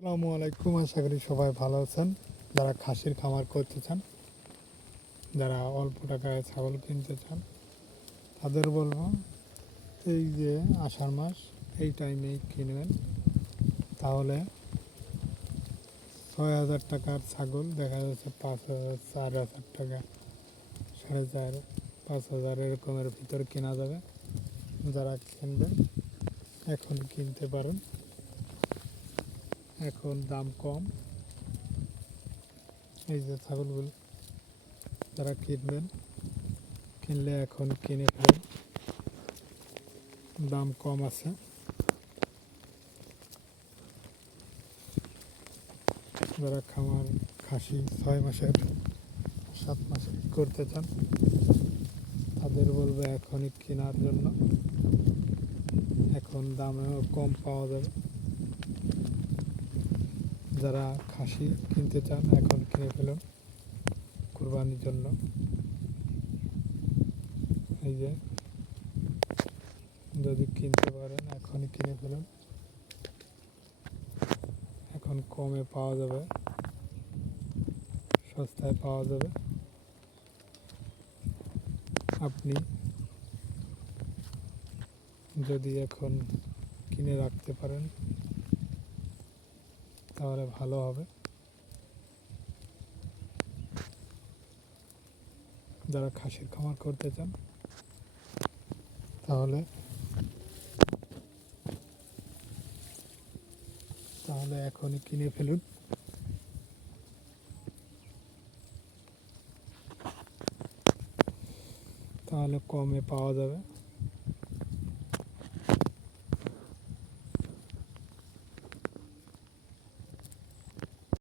আসসালামু আলাইকুম, আশা করি সবাই ভালো আছেন। যারা খাসির খামার করতে চান, যারা অল্প টাকায় ছাগল কিনতে চান, তাদের বলবো এই যে আষাঢ় মাস এই টাইমেই কিনবেন। তাহলে 6,000 টাকার ছাগল দেখা যাচ্ছে 5,000, 4,000 টাকা, 4,500, 5,000 এরকমের ভিতরে কেনা যাবে। যারা কিনবেন এখন কিনতে পারেন, এখন দাম কম। এই যে ছাগলগুলো যারা কিনবেন, কিনলে এখন কিনে ফেলেন, দাম কম আছে। যারা খামার খাসি 6 মাসের 7 মাসের করতে চান, তাদের বলবে এখনই কেনার জন্য। এখন দামেও কম পাওয়া যাবে। যারা খাসি কিনতে চান এখন কিনে ফেলুন কুরবানির জন্য। এই যে যদি কিনতে পারেন এখনই কিনে ফেলুন, এখন কমে পাওয়া যাবে, সস্তায় পাওয়া যাবে। আপনি যদি এখন কিনে রাখতে পারেন তাহলে ভালো হবে। যারা খাসির খামার করতে চান তাহলে এখনই কিনে ফেলুন, তাহলে কমে পাওয়া যাবে।